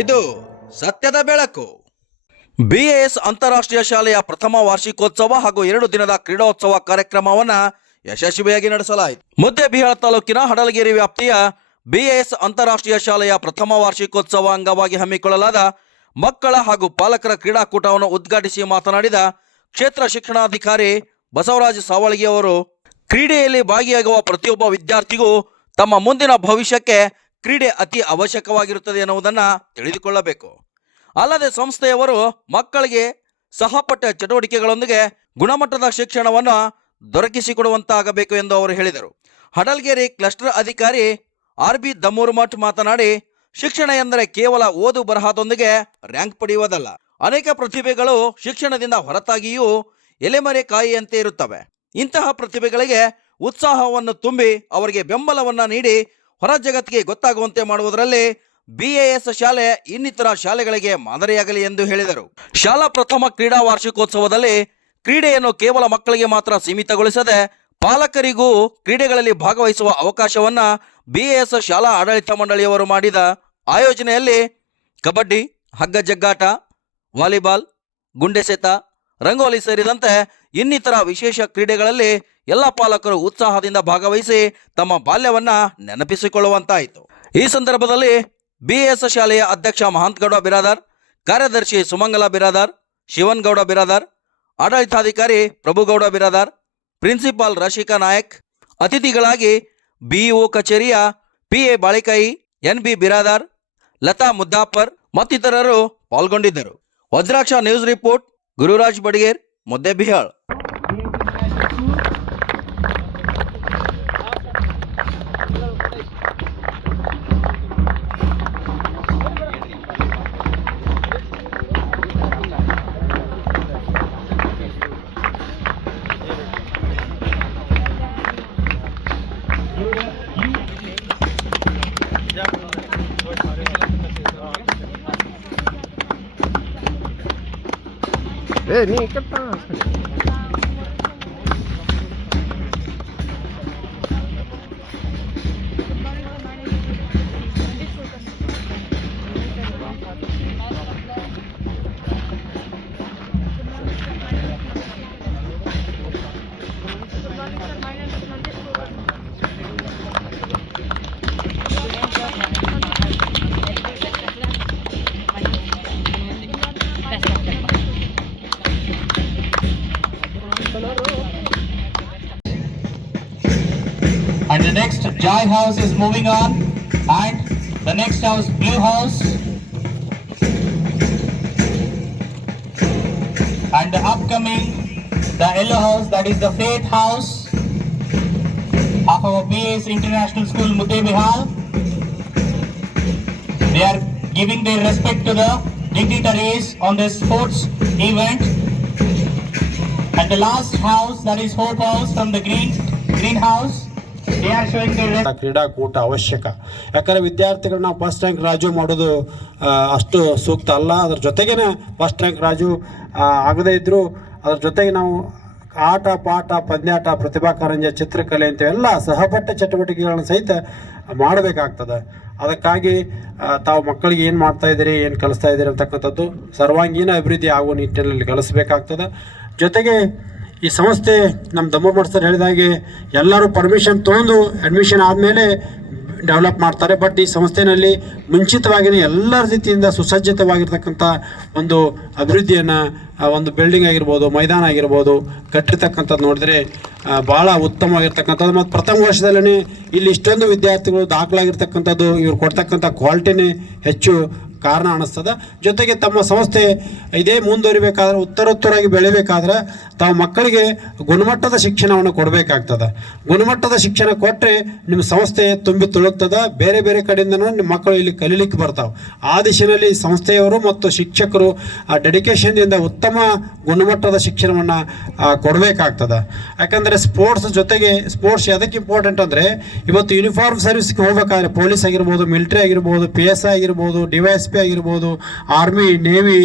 ಇದು ಸತ್ಯದ ಬೆಳಕು. ಬಿಎಎಸ್ ಅಂತಾರಾಷ್ಟ್ರೀಯ ಶಾಲೆಯ ಪ್ರಥಮ ವಾರ್ಷಿಕೋತ್ಸವ ಹಾಗೂ ಎರಡು ದಿನದ ಕ್ರೀಡೋತ್ಸವ ಕಾರ್ಯಕ್ರಮವನ್ನ ಯಶಸ್ವಿಯಾಗಿ ನಡೆಸಲಾಯಿತು. ಮುದ್ದೆಬಿಹಾಳ ತಾಲೂಕಿನ ಹಡಲಗಿರಿ ವ್ಯಾಪ್ತಿಯ ಬಿಎಎಸ್ ಅಂತಾರಾಷ್ಟ್ರೀಯ ಶಾಲೆಯ ಪ್ರಥಮ ವಾರ್ಷಿಕೋತ್ಸವ ಅಂಗವಾಗಿ ಹಮ್ಮಿಕೊಳ್ಳಲಾದ ಮಕ್ಕಳ ಹಾಗೂ ಪಾಲಕರ ಕ್ರೀಡಾಕೂಟವನ್ನು ಉದ್ಘಾಟಿಸಿ ಮಾತನಾಡಿದ ಕ್ಷೇತ್ರ ಶಿಕ್ಷಣಾಧಿಕಾರಿ ಬಸವರಾಜ ಸಾವಳಗಿ ಅವರು, ಕ್ರೀಡೆಯಲ್ಲಿ ಭಾಗಿಯಾಗುವ ಪ್ರತಿಯೊಬ್ಬ ವಿದ್ಯಾರ್ಥಿಗೂ ತಮ್ಮ ಮುಂದಿನ ಭವಿಷ್ಯಕ್ಕೆ ಕ್ರೀಡೆ ಅತಿ ಅವಶ್ಯಕವಾಗಿರುತ್ತದೆ ಎನ್ನುವುದನ್ನು ತಿಳಿದುಕೊಳ್ಳಬೇಕು. ಅಲ್ಲದೆ ಸಂಸ್ಥೆಯವರು ಮಕ್ಕಳಿಗೆ ಸಹಪಠ್ಯ ಚಟುವಟಿಕೆಗಳೊಂದಿಗೆ ಗುಣಮಟ್ಟದ ಶಿಕ್ಷಣವನ್ನು ದೊರಕಿಸಿಕೊಡುವಂತಾಗಬೇಕು ಎಂದು ಅವರು ಹೇಳಿದರು. ಹಡಲ್ಗೇರಿ ಕ್ಲಸ್ಟರ್ ಅಧಿಕಾರಿ ಆರ್ ಬಿ ದಮ್ಮೂರುಮಠ್ ಮಾತನಾಡಿ, ಶಿಕ್ಷಣ ಎಂದರೆ ಕೇವಲ ಓದು ಬರಹದೊಂದಿಗೆ ರ್ಯಾಂಕ್ ಪಡೆಯುವುದಲ್ಲ. ಅನೇಕ ಪ್ರತಿಭೆಗಳು ಶಿಕ್ಷಣದಿಂದ ಹೊರತಾಗಿಯೂ ಎಲೆಮರೆ ಕಾಯಿಯಂತೆ ಇರುತ್ತವೆ. ಇಂತಹ ಪ್ರತಿಭೆಗಳಿಗೆ ಉತ್ಸಾಹವನ್ನು ತುಂಬಿ ಅವರಿಗೆ ಬೆಂಬಲವನ್ನು ನೀಡಿ ಹೊರ ಜಗತ್ತಿಗೆ ಗೊತ್ತಾಗುವಂತೆ ಮಾಡುವುದರಲ್ಲಿ ಬಿಎಎಸ್ ಶಾಲೆ ಇನ್ನಿತರ ಶಾಲೆಗಳಿಗೆ ಮಾದರಿಯಾಗಲಿ ಎಂದು ಹೇಳಿದರು. ಶಾಲಾ ಪ್ರಥಮ ಕ್ರೀಡಾ ವಾರ್ಷಿಕೋತ್ಸವದಲ್ಲಿ ಕ್ರೀಡೆಯನ್ನು ಕೇವಲ ಮಕ್ಕಳಿಗೆ ಮಾತ್ರ ಸೀಮಿತಗೊಳಿಸದೆ ಪಾಲಕರಿಗೂ ಕ್ರೀಡೆಗಳಲ್ಲಿ ಭಾಗವಹಿಸುವ ಅವಕಾಶವನ್ನ ಬಿಎಎಸ್ ಶಾಲಾ ಆಡಳಿತ ಮಂಡಳಿಯವರು ಮಾಡಿದ ಆಯೋಜನೆಯಲ್ಲಿ ಕಬಡ್ಡಿ ಹಗ್ಗ ಜಗ್ಗಾಟ ವಾಲಿಬಾಲ್ ಗುಂಡೆಸೆತ ರಂಗೋಲಿ ಸೇರಿದಂತೆ ಇನ್ನಿತರ ವಿಶೇಷ ಕ್ರೀಡೆಗಳಲ್ಲಿ ಎಲ್ಲ ಪಾಲಕರು ಉತ್ಸಾಹದಿಂದ ಭಾಗವಹಿಸಿ ತಮ್ಮ ಬಾಲ್ಯವನ್ನ ನೆನಪಿಸಿಕೊಳ್ಳುವಂತಾಯಿತು. ಈ ಸಂದರ್ಭದಲ್ಲಿ ಬಿಎಸ್ ಶಾಲೆಯ ಅಧ್ಯಕ್ಷ ಮಹಾಂತಗೌಡ ಬಿರಾದಾರ್, ಕಾರ್ಯದರ್ಶಿ ಸುಮಂಗಲ ಬಿರಾದಾರ್, ಶಿವನ್ಗೌಡ ಬಿರಾದಾರ್, ಆಡಳಿತಾಧಿಕಾರಿ ಪ್ರಭುಗೌಡ ಬಿರಾದಾರ್, ಪ್ರಿನ್ಸಿಪಾಲ್ ರಶಿಕಾ ನಾಯಕ್, ಅತಿಥಿಗಳಾಗಿ ಬಿಇಒ ಕಚೇರಿಯ PA Balikai, N B Biradar, Latha Muddapur ಮತ್ತಿತರರು ಪಾಲ್ಗೊಂಡಿದ್ದರು. ವಜ್ರಾಕ್ಷ ನ್ಯೂಸ್ ರಿಪೋರ್ಟ್ ಗುರುರಾಜ್ ಬಡಿಗೇರ್ ಮುದ್ದೆಬಿಹಾಳ್ ಏ ನೀ ಈ ಕಡೆ And the next Joy House is moving on. And the next house, Blue House. And the upcoming, the Yellow House, that is the Faith House of our BS International School, Mudde. They are giving their respect to the dignitaries on this sports event. And the last house, that is Hope House from the green greenhouse. ಕ್ರೀಡಾಕೂಟ ಅವಶ್ಯಕ. ಯಾಕಂದರೆ ವಿದ್ಯಾರ್ಥಿಗಳು ನಾವು first rank Raju ಮಾಡೋದು ಅಷ್ಟು ಸೂಕ್ತ ಅಲ್ಲ. ಅದ್ರ ಜೊತೆಗೇನೆ ಫಸ್ಟ್ ರ್ಯಾಂಕ್ ರಾಜು ಆಗದೇ ಇದ್ದರೂ ಅದ್ರ ಜೊತೆಗೆ ನಾವು ಆಟ ಪಾಠ ಪಂದ್ಯಾಟ ಪ್ರತಿಭಾ ಕಾರಂಜಿ ಚಿತ್ರಕಲೆ ಇಂಥವೆಲ್ಲ ಸಹಪಠ್ಯ ಚಟುವಟಿಕೆಗಳನ್ನ ಸಹಿತ ಮಾಡಬೇಕಾಗ್ತದೆ. ಅದಕ್ಕಾಗಿ ತಾವು ಮಕ್ಕಳಿಗೆ ಏನು ಮಾಡ್ತಾ ಇದ್ದೀರಿ ಏನು ಕಲಿಸ್ತಾ ಇದ್ದೀರಿ ಅಂತಕ್ಕಂಥದ್ದು ಸರ್ವಾಂಗೀಣ ಅಭಿವೃದ್ಧಿ ಆಗುವ ನಿಟ್ಟಿನಲ್ಲಿ ಕಲಿಸ್ಬೇಕಾಗ್ತದೆ. ಜೊತೆಗೆ ಈ ಸಂಸ್ಥೆ ನಮ್ಮ ದಮ್ಮೂರ್ ಸರ್ ಹೇಳಿದಾಗೆ ಎಲ್ಲರೂ ಪರ್ಮಿಷನ್ ತೊಗೊಂಡು ಅಡ್ಮಿಷನ್ ಆದಮೇಲೆ ಡೆವಲಪ್ ಮಾಡ್ತಾರೆ. ಬಟ್ ಈ ಸಂಸ್ಥೆಯಲ್ಲಿ ಮುಂಚಿತವಾಗಿಯೇ ಎಲ್ಲ ರೀತಿಯಿಂದ ಸುಸಜ್ಜಿತವಾಗಿರ್ತಕ್ಕಂಥ ಒಂದು ಅಭಿವೃದ್ಧಿಯನ್ನು ಒಂದು ಬಿಲ್ಡಿಂಗ್ ಆಗಿರ್ಬೋದು, ಮೈದಾನ ಆಗಿರ್ಬೋದು ಕಟ್ಟಿರ್ತಕ್ಕಂಥದ್ದು ನೋಡಿದ್ರೆ ಭಾಳ ಉತ್ತಮವಾಗಿರ್ತಕ್ಕಂಥದ್ದು. ಮತ್ತು ಪ್ರಥಮ ವರ್ಷದಲ್ಲೇ ಇಲ್ಲಿ ಇಷ್ಟೊಂದು ವಿದ್ಯಾರ್ಥಿಗಳು ದಾಖಲಾಗಿರ್ತಕ್ಕಂಥದ್ದು, ಇವ್ರು ಕೊಡ್ತಕ್ಕಂಥ ಕ್ವಾಲಿಟಿನೇ ಹೆಚ್ಚು ಕಾರಣ ಅನ್ನಿಸ್ತದೆ. ಜೊತೆಗೆ ತಮ್ಮ ಸಂಸ್ಥೆ ಇದೇ, ಮುಂದುವರಿಬೇಕಾದ್ರೆ, ಉತ್ತರೋತ್ತರಾಗಿ ಬೆಳಿಬೇಕಾದ್ರೆ ತಾವು ಮಕ್ಕಳಿಗೆ ಗುಣಮಟ್ಟದ ಶಿಕ್ಷಣವನ್ನು ಕೊಡಬೇಕಾಗ್ತದೆ. ಗುಣಮಟ್ಟದ ಶಿಕ್ಷಣ ಕೊಟ್ಟರೆ ನಿಮ್ಮ ಸಂಸ್ಥೆ ತುಂಬಿ ತುಳುಕ್ತದೆ ಬೇರೆ ಬೇರೆ ಕಡೆಯಿಂದನೂ ನಿಮ್ಮ ಮಕ್ಕಳು ಇಲ್ಲಿ ಕಲೀಲಿಕ್ಕೆ ಬರ್ತಾವೆ. ಆ ದಿಶೆಯಲ್ಲಿ ಸಂಸ್ಥೆಯವರು ಮತ್ತು ಶಿಕ್ಷಕರು, ಆ ಡೆಡಿಕೇಶನ್ನಿಂದ ಉತ್ತಮ ಗುಣಮಟ್ಟದ ಶಿಕ್ಷಣವನ್ನು ಕೊಡಬೇಕಾಗ್ತದೆ. ಯಾಕಂದರೆ ಸ್ಪೋರ್ಟ್ಸ್ ಜೊತೆಗೆ, ಸ್ಪೋರ್ಟ್ಸ್ ಎದಕ್ಕೆ ಇಂಪಾರ್ಟೆಂಟ್ ಅಂದರೆ, ಇವತ್ತು ಯೂನಿಫಾರ್ಮ್ ಸರ್ವಿಸ್ಗೆ ಹೋಗ್ಬೇಕಾದ್ರೆ ಪೊಲೀಸ್ ಆಗಿರ್ಬೋದು, ಮಿಲಿಟ್ರಿ ಆಗಿರ್ಬೋದು, ಪಿ ಎಸ್ ಐ ಆಗಿರ್ಬೋದು, ಡಿ ವೈ ಎಸ್ ಪಿ ಆಗಿರ್ಬೋದು ಆರ್ಮಿ ನೇವಿ.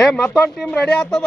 ಏ ಮತ್ತೊಂದು ಟೀಮ್ ರೆಡಿ ಆಗ್ತದ?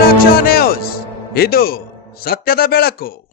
ವಜ್ರಾಕ್ಷ ನ್ಯೂಸ್. ಇದು ಸತ್ಯದ ಬೆಳಕು.